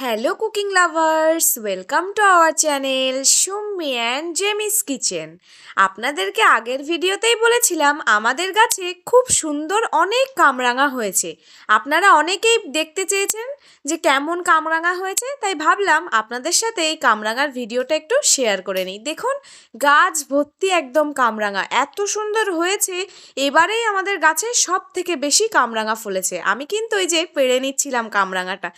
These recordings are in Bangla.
Hello cooking lovers welcome to our channel Sumi and Jemis kitchen আপনাদেরকে আগের ভিডিওতেই বলেছিলাম, আমাদের গাছে খুব সুন্দর অনেক কামরাঙা হয়েছে। আপনারা অনেকেই দেখতে চেয়েছেন যে কেমন কামরাঙা হয়েছে, তাই ভাবলাম আপনাদের সাথে এই কামরাঙার ভিডিওটা একটু শেয়ার করে নিই। দেখুন, গাছ ভর্তি একদম কামরাঙা। এত সুন্দর হয়েছে, এবারেই আমাদের গাছে সব থেকে বেশি কামরাঙা ফলেছে। আমি কিন্তু ওই যে পেড়ে নিচ্ছিলাম কামরাঙাটা।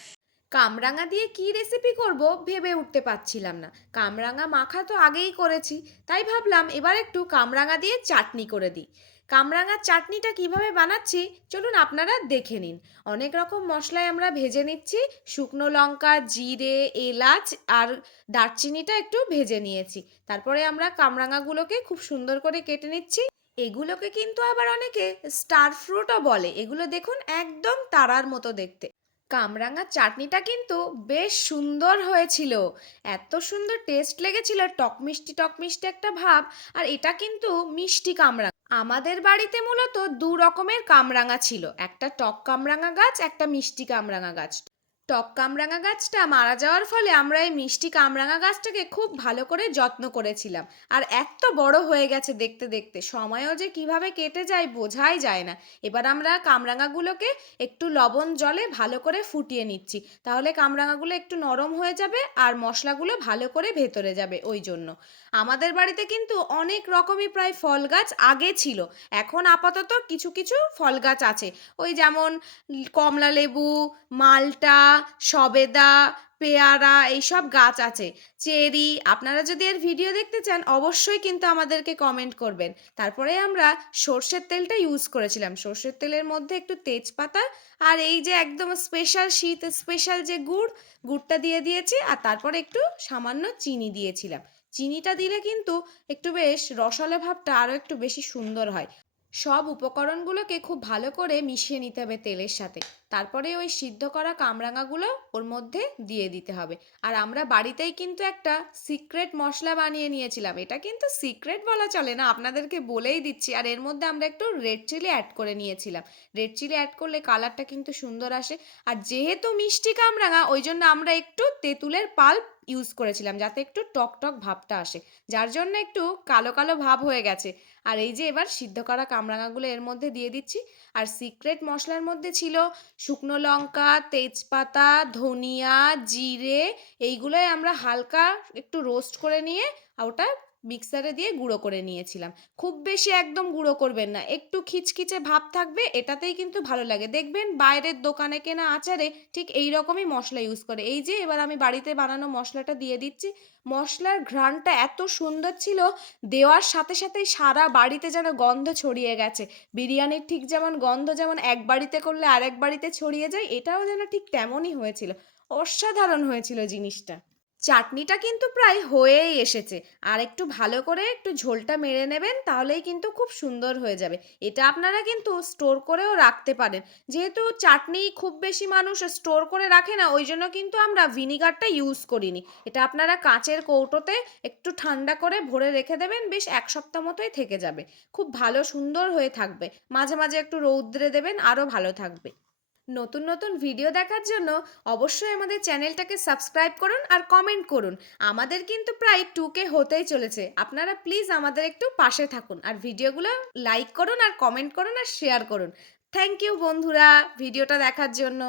কামরাঙা দিয়ে কি রেসিপি করব ভেবে উঠতে পারছিলাম না। কামরাঙা মাখা তো আগেই করেছি, তাই ভাবলাম এবার একটু কামরাঙা দিয়ে চাটনি করে দিই। কামরাঙার চাটনিটা কীভাবে বানাচ্ছি, চলুন আপনারা দেখে নিন। অনেক রকম মশলায় আমরা ভেজে নিচ্ছি, শুকনো লঙ্কা, জিরে, এলাচ আর দারচিনিটা একটু ভেজে নিয়েছি। তারপরে আমরা কামরাঙাগুলোকে খুব সুন্দর করে কেটে নিচ্ছি। এগুলোকে কিন্তু আবার অনেকে স্টার ফ্রুটও বলে, এগুলো দেখুন একদম তারার মতো দেখতে। কামরাঙার চাটনিটা কিন্তু বেশ সুন্দর হয়েছিল। এত সুন্দর টেস্ট লেগেছিল, টক মিষ্টি টক মিষ্টি একটা ভাব, আর এটা কিন্তু মিষ্টি কামরাঙা। আমাদের বাড়িতে মূলত দু রকমের কামরাঙা ছিল, একটা টক কামরাঙা গাছ, একটা মিষ্টি কামরাঙা গাছ। টক কামরাঙা গাছটা মারা যাওয়ার ফলে আমরা এই মিষ্টি কামরাঙা গাছটাকে খুব ভালো করে যত্ন করেছিলাম। আর এত বড় হয়ে গেছে দেখতে দেখতে, সময়ও যে কীভাবে কেটে যায় বোঝাই যায় না। এবার আমরা কামরাঙাগুলোকে একটু লবণ জলে ভালো করে ফুটিয়ে নিচ্ছি। তাহলে কামরাঙাগুলো একটু নরম হয়ে যাবে আর মশলাগুলো ভালো করে ভেতরে যাবে ওই জন্য। আমাদের বাড়িতে কিন্তু অনেক রকমই প্রায় ফল গাছ আগে ছিল। এখন আপাতত কিছু কিছু ফল গাছ আছে। ওই যেমন কমলা লেবু মালটা সবেদা, পেয়ারা এইসব গাছ আছে। চেরি, আপনারা যদি এর ভিডিও দেখতে চান, অবশ্যই কিন্তু আমাদেরকে কমেন্ট করবেন। তারপরে আমরা সর্ষের তেলটা ইউজ করেছিলাম। সর্ষের তেলের মধ্যে একটু তেজপাতা আর এই যে একদম স্পেশাল শীত স্পেশাল যে গুড়, গুড়টা দিয়ে দিয়েছি আর তারপরে একটু সামান্য চিনি দিয়েছিলাম। চিনিটা দিলে কিন্তু একটু বেশ রসালো ভাবটা আরও একটু বেশি সুন্দর হয়। সব উপকরণগুলোকে খুব ভালো করে মিশিয়ে নিতে হবে তেলের সাথে। তারপরে ওই সিদ্ধ করা কামরাঙাগুলো ওর মধ্যে দিয়ে দিতে হবে। আর আমরা বাড়িতেই কিন্তু একটা সিক্রেট মশলা বানিয়ে নিয়েছিলাম। এটা কিন্তু সিক্রেট বলা চলে না, আপনাদেরকে বলেই দিচ্ছি। আর এর মধ্যে আমরা একটু রেড চিলি অ্যাড করে নিয়েছিলাম। রেড চিলি অ্যাড করলে কালারটা কিন্তু সুন্দর আসে। আর যেহেতু মিষ্টি কামরাঙা, ওই জন্য আমরা একটু তেঁতুলের পাল্প ইউজ করেছিলাম যাতে একটু টক টক ভাবটা আসে। যার জন্য একটু কালো কালো ভাব হয়ে গেছে। আর এই যে এবার সিদ্ধ করা কামরাঙাগুলো এর মধ্যে দিয়ে দিচ্ছি। আর সিক্রেট মশলার মধ্যে ছিল শুকনো লঙ্কা, তেজপাতা, ধনিয়া, জিরে, এইগুলোই আমরা হালকা একটু রোস্ট করে নিয়ে ওটা মিক্সারে দিয়ে গুঁড়ো করে নিয়েছিলাম। খুব বেশি একদম গুঁড়ো করবেন না, একটু খিচখিচে ভাব থাকবে, এটাতেই কিন্তু ভালো লাগে। দেখবেন বাইরের দোকানে কেনা আচারে ঠিক এই রকমই মশলা ইউজ করে। এই যে এবার আমি বাড়িতে বানানো মশলাটা দিয়ে দিচ্ছি, মশলার ঘ্রাণটা এত সুন্দর ছিল, দেওয়ার সাথে সাথেই সারা বাড়িতে যেন গন্ধ ছড়িয়ে গেছে। বিরিয়ানির ঠিক যেমন গন্ধ, যেমন এক বাড়িতে করলে আরেক বাড়িতে ছড়িয়ে যায়, এটাও যেন ঠিক তেমনই হয়েছিল। অসাধারণ হয়েছিল জিনিসটা। চাটনিটা কিন্তু প্রায় হয়েই এসেছে। আর একটু ভালো করে একটু ঝোলটা মেরে নেবেন, তাহলেই কিন্তু খুব সুন্দর হয়ে যাবে। এটা আপনারা কিন্তু স্টোর করেও রাখতে পারেন। যেহেতু চাটনি খুব বেশি মানুষ স্টোর করে রাখে না, ওই জন্য কিন্তু আমরা ভিনিগারটা ইউজ করিনি। এটা আপনারা কাঁচের কৌটোতে একটু ঠান্ডা করে ভরে রেখে দেবেন, বেশ এক সপ্তাহ মতোই থেকে যাবে। খুব ভালো সুন্দর হয়ে থাকবে। মাঝে মাঝে একটু রৌদ্রে দেবেন, আরও ভালো থাকবে। নতুন নতুন ভিডিও দেখার জন্য অবশ্যই আমাদের চ্যানেলটাকে সাবস্ক্রাইব করুন আর কমেন্ট করুন। আমাদের কিন্তু প্রায় টু কে হতেই চলেছে। আপনারা প্লিজ আমাদের একটু পাশে থাকুন আর ভিডিওগুলো লাইক করুন আর কমেন্ট করুন আর শেয়ার করুন। থ্যাংক ইউ বন্ধুরা ভিডিওটা দেখার জন্য।